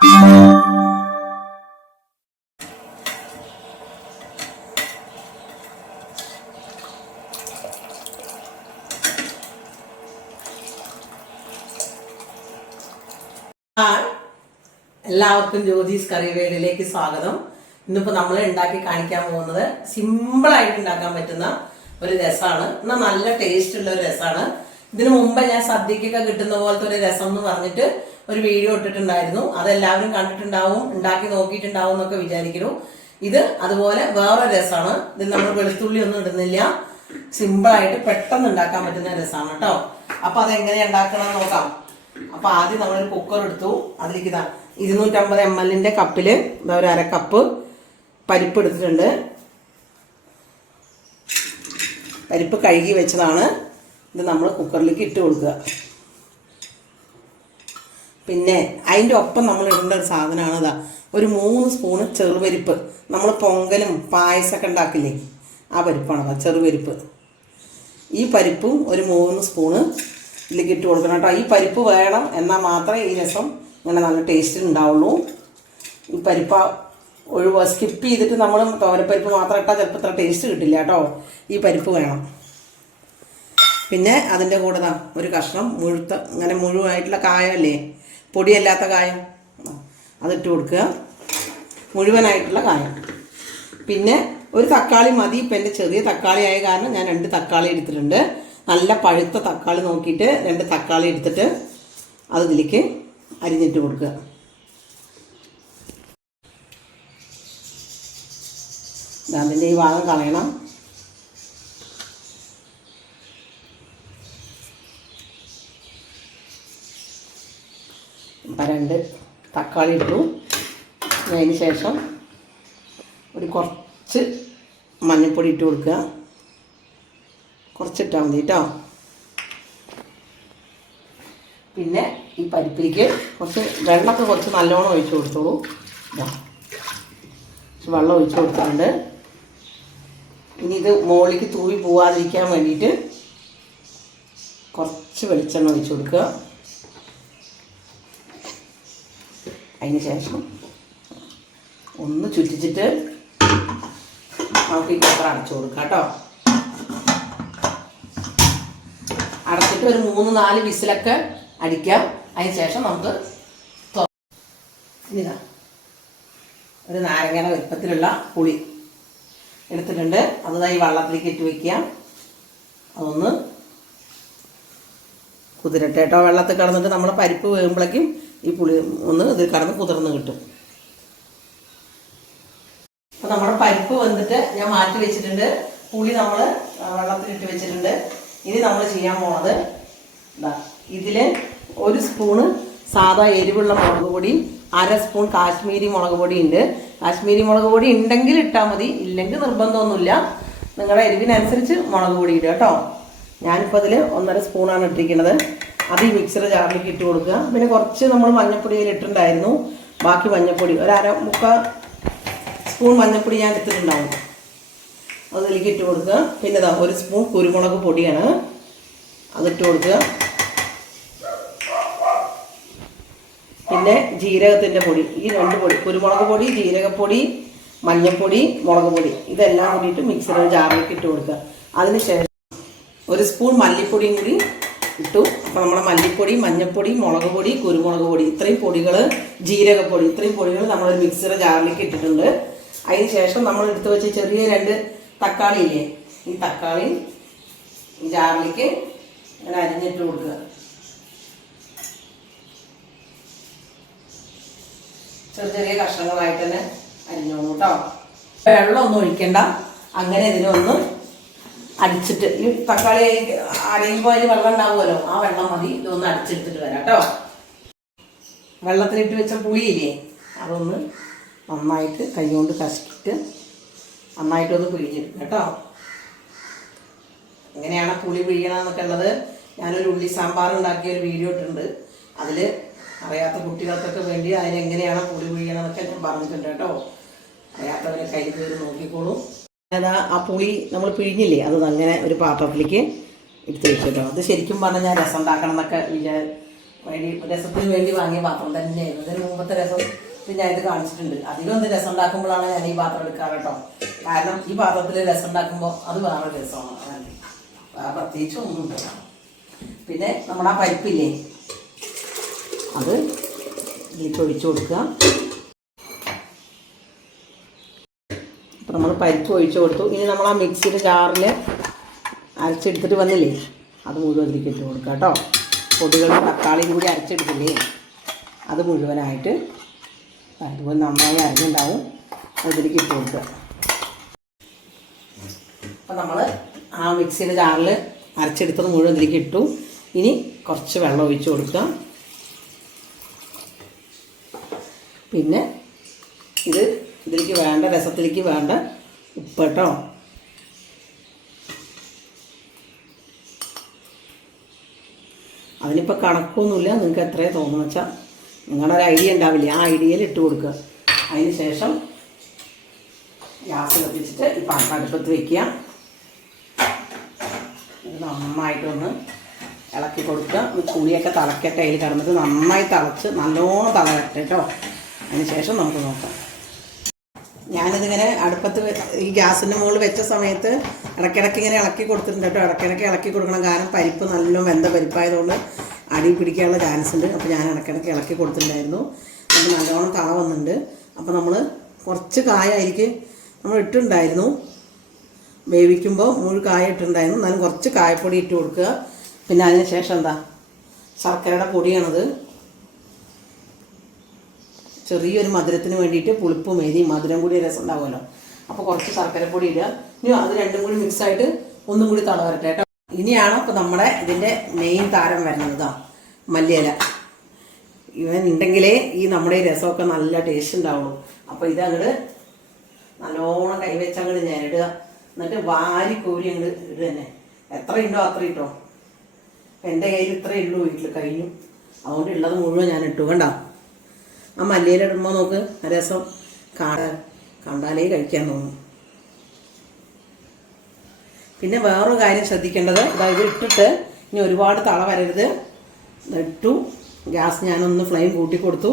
എല്ലാവർക്കും ജ്യോതിസ് കറിവേഡിലേക്ക് സ്വാഗതം. ഇന്നിപ്പോൾ നമ്മൾ ഉണ്ടാക്കി കാണിക്കാൻ പോകുന്നത് സിമ്പിളായിട്ട് ഉണ്ടാക്കാൻ പറ്റുന്ന ഒരു രസമാണ്. എന്നാൽ നല്ല ടേസ്റ്റ് ഉള്ള ഒരു രസമാണ്. ഇതിനു മുമ്പ് ഞാൻ സദ്യക്കൊക്കെ കിട്ടുന്ന പോലത്തെ ഒരു രസം എന്ന് പറഞ്ഞിട്ട് ഒരു വീഡിയോ ഇട്ടിട്ടുണ്ടായിരുന്നു. അതെല്ലാവരും കണ്ടിട്ടുണ്ടാവും, ഉണ്ടാക്കി നോക്കിയിട്ടുണ്ടാവും എന്നൊക്കെ വിചാരിക്കുന്നു. ഇത് അതുപോലെ വേറെ രസമാണ്. ഇത് നമ്മൾ വെളുത്തുള്ളി ഒന്നും ഇടുന്നില്ല, സിമ്പിളായിട്ട് പെട്ടെന്ന് ഉണ്ടാക്കാൻ പറ്റുന്ന രസമാണ് കേട്ടോ. അപ്പൊ അതെങ്ങനെ ഉണ്ടാക്കണം നോക്കാം. അപ്പൊ ആദ്യം നമ്മളൊരു കുക്കർ എടുത്തു. അതിലേക്ക് 250 ml കപ്പില് ഒരു അര കപ്പ് പരിപ്പ് എടുത്തിട്ടുണ്ട്. പരിപ്പ് കഴുകി വെച്ചതാണ്. ഇത് നമ്മൾ കുക്കറിലേക്ക് ഇട്ട് കൊടുക്കുക. പിന്നെ അതിൻ്റെ ഒപ്പം നമ്മൾ ഇടേണ്ട ഒരു സാധനമാണ് ഇതാ, ഒരു 3 സ്പൂണ് ചെറുപരിപ്പ്. നമ്മൾ പൊങ്കലും പായസമൊക്കെ ഉണ്ടാക്കില്ലേ, ആ പരിപ്പാണ് ചെറുപരിപ്പ്. ഈ പരിപ്പും ഒരു 3 സ്പൂണ് ഇതിലേക്ക് ഇട്ട് കൊടുക്കണം കേട്ടോ. ഈ പരിപ്പ് വേണം, എന്നാൽ മാത്രമേ ഈ രസം ഇങ്ങനെ നല്ല ടേസ്റ്റ് ഉണ്ടാവുള്ളൂ. ഈ പരിപ്പ് സ്കിപ്പ് ചെയ്തിട്ട് നമ്മൾ തോരപ്പരിപ്പ് മാത്രം ഇട്ടാൽ ചിലപ്പോൾ ഇത്ര ടേസ്റ്റ് കിട്ടില്ല കേട്ടോ. ഈ പരിപ്പ് വേണം. പിന്നെ അതിൻ്റെ കൂടെ ഒരു കഷ്ണം ഇങ്ങനെ മുഴുവനായിട്ടുള്ള കായല്ലേ, പൊടിയല്ലാത്ത കായം, അതിട്ട് കൊടുക്കുക. മുഴുവനായിട്ടുള്ള കായം. പിന്നെ ഒരു തക്കാളി മതി. ഇപ്പം എൻ്റെ ചെറിയ തക്കാളി ആയ കാരണം ഞാൻ 2 തക്കാളി എടുത്തിട്ടുണ്ട്. നല്ല പഴുത്ത തക്കാളി നോക്കിയിട്ട് 2 തക്കാളി എടുത്തിട്ട് അത് ഇതിലേക്ക് അരിഞ്ഞിട്ട് കൊടുക്കുക. അതിൻ്റെ ഈ ഭാഗം കളയണം. അപ്പം 2 തക്കാളി ഇട്ടു. അതിന് ശേഷം കുറച്ച് മഞ്ഞൾപ്പൊടി ഇട്ട് കൊടുക്കുക. കുറച്ചിട്ടാൽ മതി കേട്ടോ. പിന്നെ ഈ പരിപ്പിലേക്ക് വെള്ളമൊക്കെ കുറച്ച് നല്ലോണം ഒഴിച്ച് കൊടുത്തോളൂ. വെള്ളം ഒഴിച്ച് കൊടുത്തിട്ടുണ്ട്. ഇനി ഇത് മുകളിലേക്ക് തൂവി പോവാതിരിക്കാൻ വേണ്ടിയിട്ട് കുറച്ച് വെളിച്ചെണ്ണ ഒഴിച്ച് കൊടുക്കുക. അതിന് ശേഷം ഒന്ന് ചുറ്റിച്ചിട്ട് നമുക്ക് ഈ കുക്കർ അടച്ചു കൊടുക്കാം കേട്ടോ. അടച്ചിട്ട് ഒരു 3-4 വിസിലൊക്കെ അടിക്കാം. അതിന് ശേഷം നമുക്ക് ഇതാ ഒരു നാരങ്ങയുടെ വലുപ്പത്തിലുള്ള പുളി എടുത്തിട്ടുണ്ട്. അത് ഈ വെള്ളത്തിലേക്ക് ഇട്ട് വയ്ക്കുക. അതൊന്ന് കുതിരട്ടെ കേട്ടോ. വെള്ളത്തിൽ കിടന്നിട്ട് നമ്മൾ പരിപ്പ് വേകുമ്പോഴേക്കും ഈ പുളി ഒന്ന് ഇത് കിടന്ന് കുതിർന്ന് കിട്ടും. അപ്പോൾ നമ്മുടെ പരിപ്പ് വന്നിട്ട് ഞാൻ മാറ്റി വെച്ചിട്ടുണ്ട്. പുളി നമ്മൾ വെള്ളത്തിലിട്ട് വെച്ചിട്ടുണ്ട്. ഇനി നമ്മൾ ചെയ്യാൻ പോണത് ഇതിൽ 1 സ്പൂണ് സാധാ എരിവുള്ള മുളക് പൊടിയും 1/2 സ്പൂൺ കാശ്മീരി മുളക് പൊടി ഉണ്ട്. കാശ്മീരി മുളക് പൊടി ഉണ്ടെങ്കിൽ ഇട്ടാൽ മതി, ഇല്ലെങ്കിൽ നിർബന്ധമൊന്നുമില്ല. നിങ്ങളുടെ എരിവിനനുസരിച്ച് മുളക് പൊടി ഇടുക കേട്ടോ. ഞാനിപ്പോൾ അതിൽ 1.5 സ്പൂണാണ് ഇട്ടിരിക്കുന്നത്. അത് ഈ മിക്സർ ജാറിലേക്ക് ഇട്ട് കൊടുക്കുക. പിന്നെ കുറച്ച് നമ്മൾ മഞ്ഞൾപ്പൊടിയിൽ ഇട്ടിട്ടുണ്ടായിരുന്നു. ബാക്കി മഞ്ഞൾപ്പൊടി ഒരു 1/4 സ്പൂൺ മഞ്ഞൾപ്പൊടി ഞാൻ എടുത്തിട്ടുണ്ടാവും. അതിലേക്ക് ഇട്ട് കൊടുക്കുക. പിന്നെ 1 സ്പൂൺ കുരുമുളക് പൊടിയാണ്, അതിട്ട് കൊടുക്കുക. പിന്നെ ജീരകത്തിൻ്റെ പൊടി, ഈ 2 പൊടി, കുരുമുളക് പൊടി, ജീരകപ്പൊടി, മഞ്ഞൾപ്പൊടി, മുളക് പൊടി, ഇതെല്ലാം കൂടിയിട്ട് മിക്സിയുടെ ജാറിലേക്ക് ഇട്ട് കൊടുക്കുക. അതിന് ശേഷം 1 സ്പൂൺ മല്ലിപ്പൊടിയും കൂടി ഇട്ടു. അപ്പോൾ നമ്മുടെ മല്ലിപ്പൊടി, മഞ്ഞൾപ്പൊടി, മുളക് പൊടി, കുരുമുളക് പൊടി, ഇത്രയും പൊടികൾ, ജീരകപ്പൊടി, ഇത്രയും പൊടികൾ നമ്മളൊരു മിക്സിയുടെ ജാറിലേക്ക് ഇട്ടിട്ടുണ്ട്. അതിന് ശേഷം നമ്മൾ എടുത്ത് വെച്ച ചെറിയ 2 തക്കാളി ഇല്ലേ, ഈ തക്കാളി ഈ ജാറിലേക്ക് ഇങ്ങനെ അരിഞ്ഞിട്ട് കൊടുക്കുക. ചെറിയ കഷ്ണങ്ങളായിട്ട് തന്നെ അരിഞ്ഞോളൂ കേട്ടോ. വെള്ളമൊന്നും ഒഴിക്കണ്ട. അങ്ങനെ ഇതിനൊന്ന് അടിച്ചിട്ട്, ഈ തക്കാളി അരയുമ്പോൾ അതിൽ വെള്ളം ഉണ്ടാവുമല്ലോ, ആ വെള്ളം മതി. ഇതൊന്ന് അടിച്ചെടുത്തിട്ട് വരാം കേട്ടോ. വെള്ളത്തിലിട്ട് വെച്ച പുളിയില്ലേ, അതൊന്ന് നന്നായിട്ട് കൈ കൊണ്ട് കശക്കിയിട്ട് നന്നായിട്ടൊന്ന് പിഴിഞ്ഞെടുക്കുക കേട്ടോ. എങ്ങനെയാണ് പുളി പിഴിയണമെന്നൊക്കെ ഉള്ളത് ഞാനൊരു ഉള്ളി സാമ്പാർ ഉണ്ടാക്കിയ ഒരു വീഡിയോ ഇട്ടിട്ടുണ്ട്. അതിൽ അറിയാത്ത കുട്ടികൾക്കൊക്കെ വേണ്ടി അതിനെങ്ങനെയാണ് പുളി പിഴിയണമെന്നൊക്കെ ഞാൻ പറഞ്ഞിട്ടുണ്ട് കേട്ടോ. അറിയാത്തവരെ കൈ കയറി നോക്കിക്കോളൂ. അതാ ആ പുളി നമ്മൾ പിഴിഞ്ഞില്ലേ, അത് അങ്ങനെ ഒരു പാത്രത്തിലേക്ക് എടുത്ത് വെച്ചു കേട്ടോ. അത് ശരിക്കും പറഞ്ഞാൽ ഞാൻ രസം ഉണ്ടാക്കണം എന്നൊക്കെ രസത്തിന് വേണ്ടി വാങ്ങിയ പാത്രം തന്നെയായിരുന്നു. ഇതിന് മുമ്പത്തെ രസം ഞാൻ ഇത് കാണിച്ചിട്ടുണ്ട്. അധികം എന്ത് രസം ഉണ്ടാക്കുമ്പോഴാണ് ഞാൻ ഈ പാത്രം എടുക്കാറ് കേട്ടോ. കാരണം ഈ പാത്രത്തിൽ രസം ഉണ്ടാക്കുമ്പോൾ അത് വേറെ രസമാണ്, പ്രത്യേകിച്ച് ഒന്നും ഇല്ല. പിന്നെ നമ്മുടെ ആ പരിപ്പില്ലേ അത് ഇതിലേക്ക് ഒഴിച്ചു കൊടുക്കുക. അപ്പം നമ്മൾ പരിപ്പ് ഒഴിച്ചു കൊടുത്തു. ഇനി നമ്മൾ ആ മിക്സിയുടെ ജാറിൽ അരച്ചെടുത്തിട്ട് വന്നില്ലേ അത് മുഴുവൻ ഇതിലേക്ക് ഇട്ട് കൊടുക്കുക കേട്ടോ. പൊടികളും തക്കാളിയും കൂടി അരച്ചെടുത്തില്ലേ അത് മുഴുവനായിട്ട് അതുപോലെ നന്നായി അരിഞ്ഞുണ്ടാവും, അതിലേക്ക് ഇട്ട് കൊടുക്കുക. അപ്പം നമ്മൾ ആ മിക്സിയുടെ ജാറിൽ അരച്ചെടുത്തത് മുഴുവൻ ഇതിലേക്ക് ഇട്ടു. ഇനി കുറച്ച് വെള്ളം ഒഴിച്ച് കൊടുക്കുക. പിന്നെ ഇതിലേക്ക് വേണ്ട രസത്തിലേക്ക് വേണ്ട ഉപ്പ് കേട്ടോ. അതിനിപ്പോൾ കണക്കൊന്നുമില്ല, നിങ്ങൾക്ക് എത്രയാണ് തോന്നുന്നു വെച്ചാൽ നിങ്ങളുടെ ഒരു ഐഡിയ ഉണ്ടാവില്ല, ആ ഐഡിയയിൽ ഇട്ട് കൊടുക്കുക. അതിന് ശേഷം ഗ്യാസ് കത്തിച്ചിട്ട് ഈ പാത്രം അടുപ്പത്ത് വയ്ക്കുക. ഇത് നന്നായിട്ടൊന്ന് ഇളക്കി കൊടുക്കുക. പുളിയൊക്കെ തിളക്കട്ടെ, അതിൽ കിടന്നിട്ട് നന്നായി തിളച്ച് നല്ലോണം തിളക്കട്ടെ കേട്ടോ. അതിന് ശേഷം നമുക്ക് നോക്കാം. ഞാനിതിങ്ങനെ അടുപ്പത്ത് ഈ ഗ്യാസിൻ്റെ മുകളിൽ വെച്ച സമയത്ത് ഇടയ്ക്കിടയ്ക്ക് ഇങ്ങനെ ഇളക്കി കൊടുത്തിട്ടുണ്ട് കേട്ടോ. ഇടയ്ക്കിടയ്ക്ക് ഇളക്കി കൊടുക്കണം, കാരണം പരിപ്പ് നല്ല വെന്ത പരിപ്പായതുകൊണ്ട് അടി പിടിക്കാനുള്ള ചാൻസ് ഉണ്ട്. അപ്പോൾ ഞാൻ ഇടയ്ക്കിടയ്ക്ക് ഇളക്കി കൊടുത്തിട്ടുണ്ടായിരുന്നു. അപ്പോൾ നല്ലോണം തള വന്നിട്ടുണ്ട്. അപ്പോൾ നമ്മൾ കുറച്ച് കായായിരിക്കും നമ്മൾ ഇട്ടിട്ടുണ്ടായിരുന്നു, വേവിക്കുമ്പോൾ മുഴുവൻ കായ ഇട്ടിട്ടുണ്ടായിരുന്നു. എന്നാലും കുറച്ച് കായപ്പൊടി ഇട്ട് കൊടുക്കുക. പിന്നെ അതിന് ശേഷം എന്താ ശർക്കരയുടെ പൊടിയാണത്, ചെറിയൊരു മധുരത്തിന് വേണ്ടിയിട്ട്, പുളിപ്പും എരിയും മധുരം കൂടി രസം ഉണ്ടാവുമല്ലോ. അപ്പോൾ കുറച്ച് ശർക്കരപ്പൊടി ഇടുക. ഇനി അത് രണ്ടും കൂടി മിക്സായിട്ട് ഒന്നും കൂടി തള വരട്ടെ കേട്ടോ. ഇനിയാണ് ഇപ്പോൾ നമ്മുടെ ഇതിൻ്റെ മെയിൻ താരം വരുന്നത് മല്ലിയില. ഇവൻ ഉണ്ടെങ്കിലേ ഈ നമ്മുടെ ഈ രസമൊക്കെ നല്ല ടേസ്റ്റ് ഉണ്ടാവുള്ളൂ. അപ്പോൾ ഇതങ്ങോട്ട് നല്ലോണം കൈവച്ചങ്ങോട്ട് ഞാൻ ഇടുക. എന്നിട്ട് വാരി കോരി അങ്ങോട്ട് ഇടുക തന്നെ. എത്ര ഉണ്ടോ അത്ര ഇട്ടോ. എൻ്റെ കയ്യിൽ ഇത്രയേ ഉള്ളൂ, വീട്ടിൽ കഴിഞ്ഞു. അതുകൊണ്ട് ഉള്ളത് മുഴുവൻ ഞാൻ ഇട്ടു. കണ്ടോ ആ മല്ലിയില ഇടുമ്പോൾ നോക്ക് രസം കണ്ടാലേ കഴിക്കാൻ തോന്നും. പിന്നെ വേറൊരു കാര്യം ശ്രദ്ധിക്കേണ്ടത്, ഇത് ഇട്ടിട്ട് ഇനി ഒരുപാട് തള വരരുത്. ഇട്ടു, ഗ്യാസ് ഞാനൊന്ന് ഫ്ലെയിം കൂട്ടി കൊടുത്തു.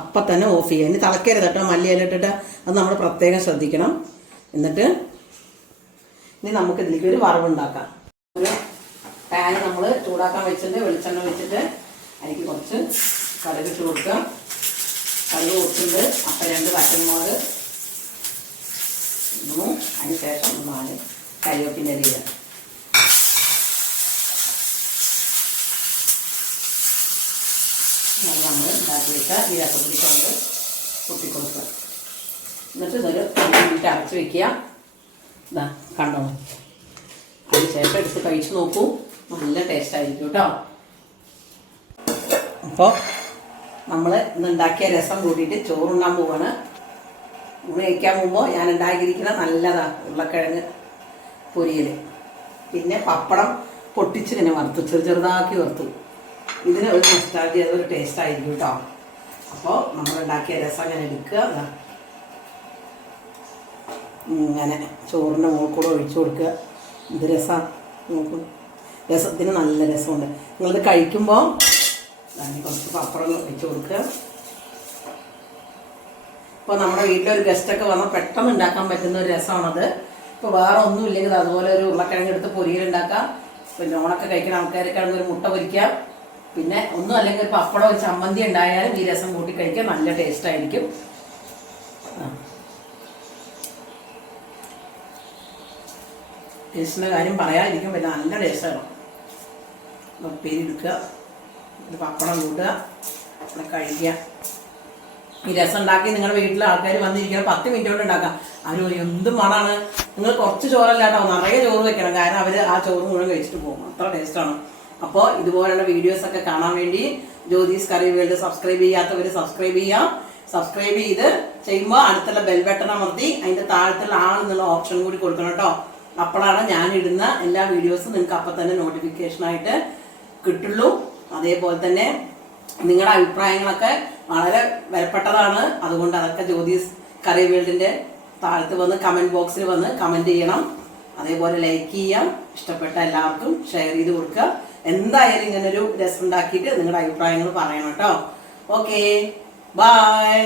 അപ്പം തന്നെ ഓഫ് ചെയ്യുക. ഇനി തിളക്കരുത് കേട്ടോ, മല്ലിയില ഇട്ടിട്ട് അത് നമ്മൾ പ്രത്യേകം ശ്രദ്ധിക്കണം. എന്നിട്ട് ഇനി നമുക്ക് ഇതിലേക്ക് ഒരു വറവുണ്ടാക്കാം. ഒരു പാൻ നമ്മൾ ചൂടാക്കാൻ വെച്ചിട്ട് വെളിച്ചെണ്ണ വെച്ചിട്ട് അതിലേക്ക് കുറച്ച് കടുകിട്ട് കൊടുക്കുക. കടുക് കൊടുത്തിട്ടുണ്ട്. അപ്പം 2 പച്ചമുളക് ഇടുന്നു. അതിന് ശേഷം 4 കരിവേപ്പിൻ്റെ ഇല. നമ്മൾ ഉണ്ടാക്കി വെച്ച ഈ രസപ്പിടിക്കൊണ്ട് പൊട്ടിക്കൊടുക്കുക. എന്നിട്ട് ഇതൊരു 5 മിനിറ്റ് അടച്ച് വയ്ക്കുക. ഇതാ കണ്ടോ. അതിന് ശേഷം എടുത്ത് കഴിച്ച് നോക്കൂ, നല്ല ടേസ്റ്റ് ആയിരിക്കും കേട്ടോ. അപ്പോൾ നമ്മൾ ഇന്ന് ഉണ്ടാക്കിയ രസം കൂട്ടിയിട്ട് ചോറുണ്ണാൻ പോവാണ്. ഊണ് കഴിക്കാൻ പോകുമ്പോൾ ഞാൻ ഉണ്ടാക്കിയിരിക്കുന്ന നല്ലതാണ് ഉരുളക്കിഴങ്ങ് പൊരിയൽ. പിന്നെ പപ്പടം പൊട്ടിച്ചിങ്ങനെ വറുത്തു, ചെറുതാക്കി വറുത്തു. ഇതിന് ഒരു മസ്റ്റാർഡ് ചെയ്തൊരു ടേസ്റ്റ് ആയിരിക്കും കേട്ടോ. അപ്പോൾ നമ്മൾ ഉണ്ടാക്കിയ രസം അങ്ങനെ എടുക്കുക. ഇങ്ങനെ ചോറിൻ്റെ മുകളിൽ കൂടെ ഒഴിച്ചു കൊടുക്കുക. ഇത് രസം നോക്കും, രസത്തിന് നല്ല രസമുണ്ട്. നിങ്ങളിത് കഴിക്കുമ്പോൾ കുറച്ച് പപ്പടം വെച്ച് കൊടുക്കുക. ഇപ്പോൾ നമ്മുടെ വീട്ടിലൊരു ഗസ്റ്റൊക്കെ വന്നാൽ പെട്ടെന്ന് ഉണ്ടാക്കാൻ പറ്റുന്ന ഒരു രസമാണത്. ഇപ്പോൾ വേറെ ഒന്നും ഇല്ലെങ്കിൽ അതുപോലെ ഒരു ഉരുളക്കിഴങ്ങ് എടുത്ത് പൊരിയലുണ്ടാക്കാം. പിന്നെ ഓണൊക്കെ കഴിക്കുന്ന ആൾക്കാരൊക്കെ ആണെങ്കിൽ ഒരു മുട്ട പൊരിക്കാം. പിന്നെ ഒന്നും അല്ലെങ്കിൽ ഒരു പപ്പടം ഒരു ചമ്മന്തി ഉണ്ടായാലും ഈ രസം കൂട്ടി കഴിക്കാൻ നല്ല ടേസ്റ്റ് ആയിരിക്കും. ടേസ്റ്റിൻ്റെ കാര്യം പറയാതിരിക്കും, പിന്നെ നല്ല ടേസ്റ്റാണ്. ഉപ്പേരി എടുക്കുക, ഒരു പപ്പടം കൂട്ടുക, കഴിക്കുക. ഈ രസം ഉണ്ടാക്കി നിങ്ങളുടെ വീട്ടിലെ ആൾക്കാർ വന്നിരിക്കണം 10 മിനിറ്റ് കൊണ്ട് ഉണ്ടാക്കാം. അവർ എന്ത് മണമാണ്. നിങ്ങൾ കുറച്ച് ചോറല്ല കേട്ടോ, നിറയെ ചോറ് വെക്കണം. കാരണം അവർ ആ ചോറ് മുഴുവൻ കഴിച്ചിട്ട് പോകും, അത്ര ടേസ്റ്റാണ്. അപ്പോൾ ഇതുപോലുള്ള വീഡിയോസൊക്കെ കാണാൻ വേണ്ടി ജ്യോതിസ് കറി വേൾഡ് സബ്സ്ക്രൈബ് ചെയ്യാത്തവർ സബ്സ്ക്രൈബ് ചെയ്യാം. സബ്സ്ക്രൈബ് ചെയ്ത് ചെയ്യുമ്പോൾ അടുത്തുള്ള ബെൽ ബട്ടൺ അമർത്തി അതിൻ്റെ താഴത്തുള്ള എന്നുള്ള ഓപ്ഷൻ കൂടി കൊടുക്കണം കേട്ടോ. അപ്പോഴാണ് ഞാനിടുന്ന എല്ലാ വീഡിയോസും നിങ്ങൾക്ക് അപ്പം തന്നെ നോട്ടിഫിക്കേഷനായിട്ട് കിട്ടുള്ളൂ. അതേപോലെ തന്നെ നിങ്ങളുടെ അഭിപ്രായങ്ങളൊക്കെ വളരെ വിലപ്പെട്ടതാണ്. അതുകൊണ്ട് അതൊക്കെ ജ്യോതിസ് കറി വേൾഡിൻ്റെ താഴത്ത് വന്ന് കമൻറ്റ് ബോക്സിൽ വന്ന് കമൻറ്റ് ചെയ്യണം. അതേപോലെ ലൈക്ക് ചെയ്യാം, ഇഷ്ടപ്പെട്ട എല്ലാവർക്കും ഷെയർ ചെയ്ത് കൊടുക്കുക. എന്തായാലും ഇങ്ങനൊരു രസം ഉണ്ടാക്കിയിട്ട് നിങ്ങളുടെ അഭിപ്രായങ്ങൾ പറയണം കേട്ടോ. Okay, by.